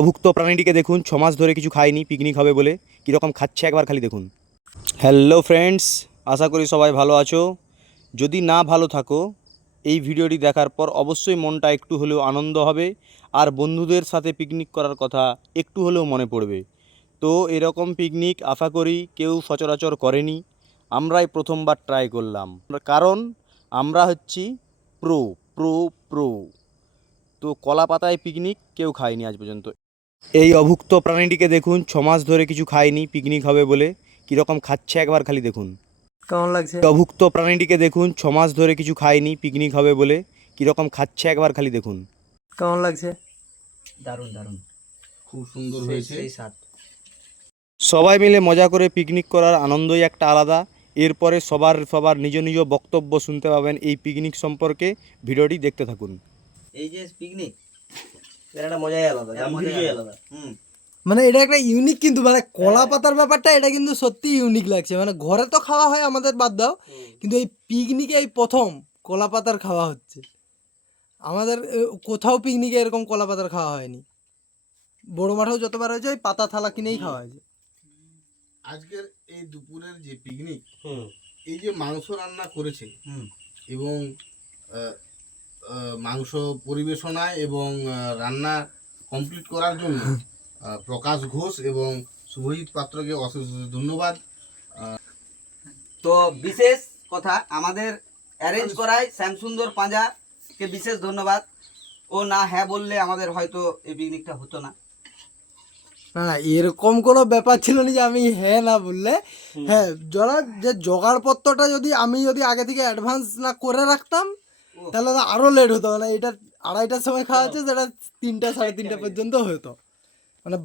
অভুক্ত প্রাণীটিকে দেখুন, 6 মাস ধরে কিছু খায়নি, পিকনিক হবে বলে কীরকম খাচ্ছে একবার খালি দেখুন। হ্যালো ফ্রেন্ডস, আশা করি সবাই ভালো আছো। যদি না ভালো থাকো, এই ভিডিওটি দেখার পর অবশ্যই মনটা একটু হলেও আনন্দ হবে আর বন্ধুদের সাথে পিকনিক করার কথা একটু হলেও মনে পড়বে। তো এরকম পিকনিক আশা করি কেউ সচরাচর করেনি, আমরাই প্রথমবার ট্রাই করলাম। কারণ আমরা হচ্ছি প্রো প্রো প্রো। তো কলা পাতায় পিকনিক কেউ খায়নি আজ পর্যন্ত। এই অভুক্ত প্রাণীটিকে দেখুন, 6 মাস ধরে কিছু খায়নি, পিকনিক হবে বলে কীরকম খাচ্ছে একবার খালি দেখুন। কেমন লাগছে? এই অভুক্ত প্রাণীটিকে দেখুন, 6 মাস ধরে কিছু খায়নি, পিকনিক হবে বলে কীরকম খাচ্ছে একবার খালি দেখুন। কেমন লাগছে? দারুণ দারুণ, খুব সুন্দর হয়েছে। সেই স্বাদ। সবাই মিলে মজা করে পিকনিক করার আনন্দই একটা আলাদা। এরপরে সবার নিজ নিজ বক্তব্য শুনতে পাবেন এই পিকনিক সম্পর্কে। ভিডিওটি দেখতে থাকুন। এই যে পিকনিক, এর একটা মজাই আলাদা, গাম্ভীর্যই আলাদা। মানে এটা একটা ইউনিক, কিন্তু মানে কলা পাতার ব্যাপারটা এটা কিন্তু সত্যি ইউনিক লাগছে। মানে ঘরে তো খাওয়া হয় আমাদের, বাদ দাও, কিন্তু এই পিকনিকে এই প্রথম কলা পাতার খাওয়া হচ্ছে। আমাদের কোথাও পিকনিকে এরকম কলা পাতার খাওয়া হয়নি। বড় মাঠেও যতবার হয়েছে ওই পাতা থালা কিনেই খাওয়া হয়েছে। আজকের এই দুপুরের যে পিকনিক, এই যে মাংস রান্না করেছে এবং মাংস পরিবেশনায় এবং রান্না কমপ্লিট করার জন্য প্রকাশ ঘোষ এবং শুভজিৎ পাত্রকে অশেষ ধন্যবাদ। তো বিশেষ কথা, আমাদের অ্যারেঞ্জ করায় শ্যামসুন্দর পাঁজাকে বিশেষ ধন্যবাদ। ও না হ্যাঁ বললে আমাদের হয়তো এই পিকনিকটা হতো না। না, এরকম কোনো ব্যাপার ছিল না যে আমি হ্যাঁ না বললে। হ্যাঁ, যারা যে জোগাড়পত্রটা যদি আগে থেকে অ্যাডভান্স না করে রাখতাম তাহলে তো আরও লেট হতো। মানে এটা 2:30টার সময় খাওয়া হচ্ছে, যেটা 3টা 3:30 পর্যন্ত হতো। মানে